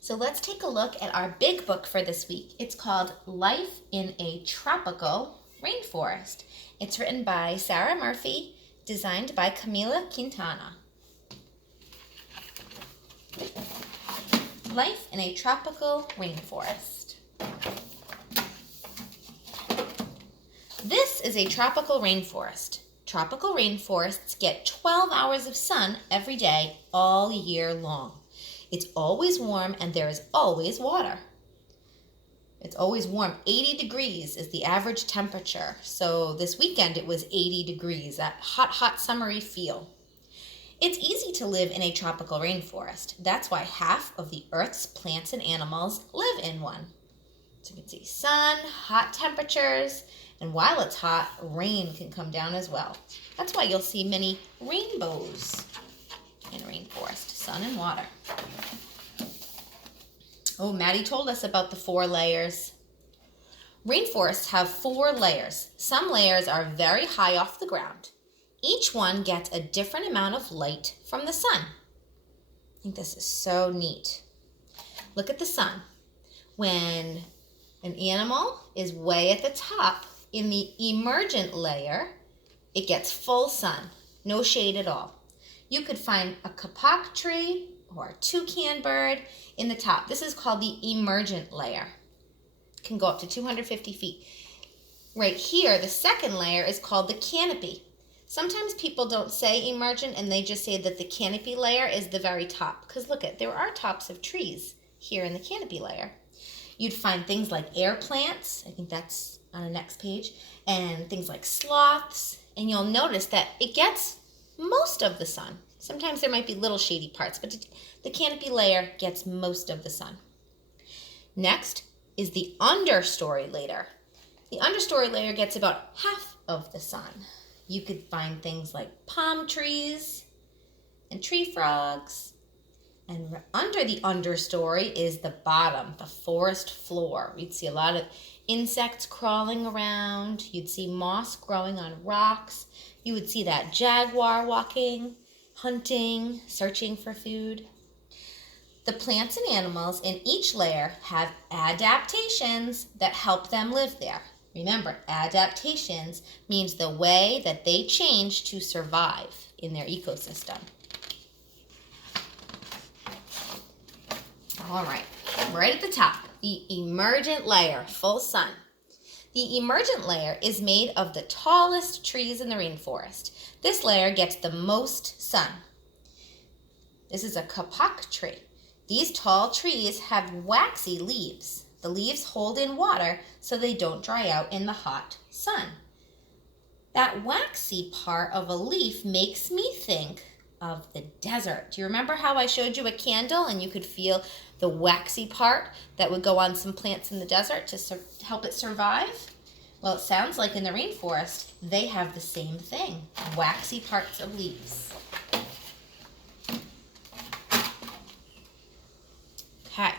So let's take a look at our big book for this week. It's called Life in a Tropical Rainforest. It's written by Sarah Murphy, designed by Camila Quintana. Life in a Tropical Rainforest. This is a tropical rainforest. Tropical rainforests get 12 hours of sun every day all year long. It's always warm and there is always water. It's always warm. 80 degrees is the average temperature. So this weekend it was 80 degrees, that hot, hot summery feel. It's easy to live in a tropical rainforest. That's why half of the Earth's plants and animals live in one. So you can see sun, hot temperatures, and while it's hot, rain can come down as well. That's why you'll see many rainbows in rainforest, sun and water. Oh, Maddie told us about the 4 layers. Rainforests have 4 layers. Some layers are very high off the ground. Each one gets a different amount of light from the sun. I think this is so neat. Look at the sun. When an animal is way at the top in the emergent layer, it gets full sun, no shade at all. You could find a kapok tree or a toucan bird in the top. This is called the emergent layer. It can go up to 250 feet. Right here, the second layer is called the canopy. Sometimes people don't say emergent and they just say that the canopy layer is the very top. Because look at, there are tops of trees here in the canopy layer. You'd find things like air plants, I think that's on the next page, and things like sloths. And you'll notice that it gets most of the sun. Sometimes there might be little shady parts, but the canopy layer gets most of the sun. Next is the understory layer. The understory layer gets about half of the sun. You could find things like palm trees and tree frogs. And under the understory is the bottom, the forest floor. You'd see a lot of insects crawling around. You'd see moss growing on rocks. You would see that jaguar walking, hunting, searching for food. The plants and animals in each layer have adaptations that help them live there. Remember, adaptations means the way that they change to survive in their ecosystem. All right, right at the top, the emergent layer, full sun. The emergent layer is made of the tallest trees in the rainforest. This layer gets the most sun. This is a kapok tree. These tall trees have waxy leaves. The leaves hold in water so they don't dry out in the hot sun. That waxy part of a leaf makes me think of the desert. Do you remember how I showed you a candle and you could feel the waxy part that would go on some plants in the desert to help it survive? Well, it sounds like in the rainforest, they have the same thing, waxy parts of leaves. Okay.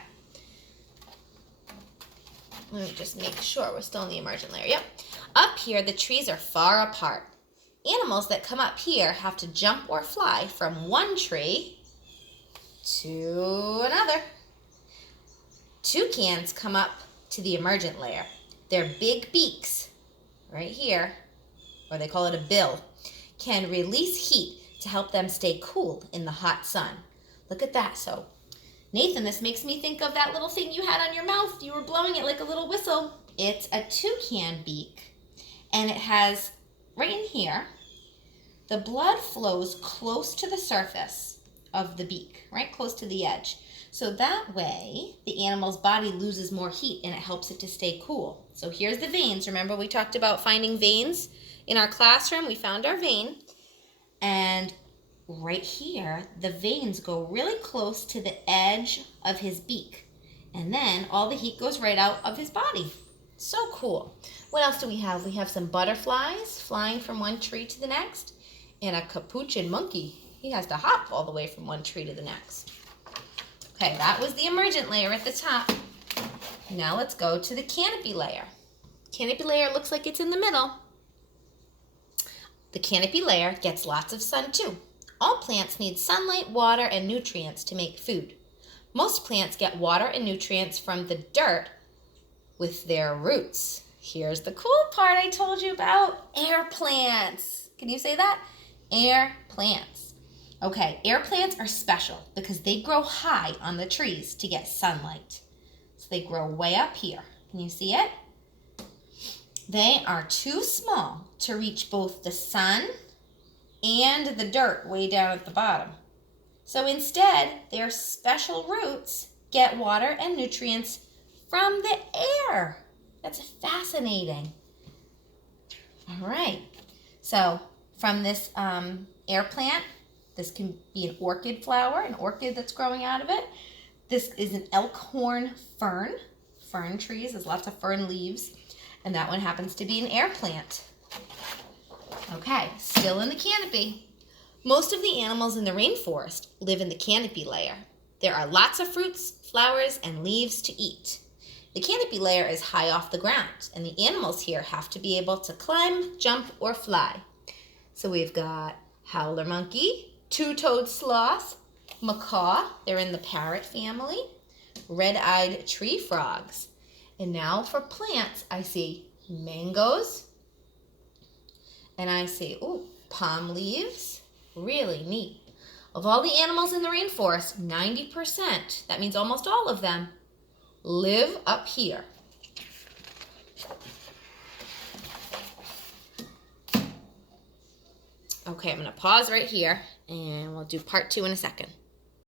Let me just make sure we're still in the emergent layer. Yep. Up here, the trees are far apart. Animals that come up here have to jump or fly from one tree to another. Toucans come up to the emergent layer. Their big beaks, right here, or they call it a bill, can release heat to help them stay cool in the hot sun. Look at that. So, Nathan, this makes me think of that little thing you had on your mouth. You were blowing it like a little whistle. It's a toucan beak, and it has, right in here, the blood flows close to the surface of the beak, right close to the edge. So that way, the animal's body loses more heat and it helps it to stay cool. So here's the veins. Remember we talked about finding veins in our classroom? We found our vein. And right here, the veins go really close to the edge of his beak. And then all the heat goes right out of his body. So cool. What else do we have? We have some butterflies flying from one tree to the next. And a capuchin monkey. He has to hop all the way from one tree to the next. Okay, that was the emergent layer at the top. Now let's go to the canopy layer. Canopy layer looks like it's in the middle. The canopy layer gets lots of sun too. All plants need sunlight, water, and nutrients to make food. Most plants get water and nutrients from the dirt with their roots. Here's the cool part I told you about, air plants. Can you say that? Air plants. Okay, air plants are special because they grow high on the trees to get sunlight. So they grow way up here. Can you see it? They are too small to reach both the sun and the dirt way down at the bottom. So instead, their special roots get water and nutrients from the air. That's fascinating. All right. So from this air plant, this can be an orchid flower, an orchid that's growing out of it. This is an elkhorn fern. Fern trees, there's lots of fern leaves. And that one happens to be an air plant. Okay, still in the canopy. Most of the animals in the rainforest live in the canopy layer. There are lots of fruits, flowers, and leaves to eat. The canopy layer is high off the ground, and the animals here have to be able to climb, jump, or fly. So we've got howler monkey, two-toed sloth, macaw, they're in the parrot family, red-eyed tree frogs. And now for plants, I see mangoes, and I see, palm leaves. Really neat. Of all the animals in the rainforest, 90%, that means almost all of them, live up here. Okay, I'm going to pause right here, and we'll do part 2 in a second.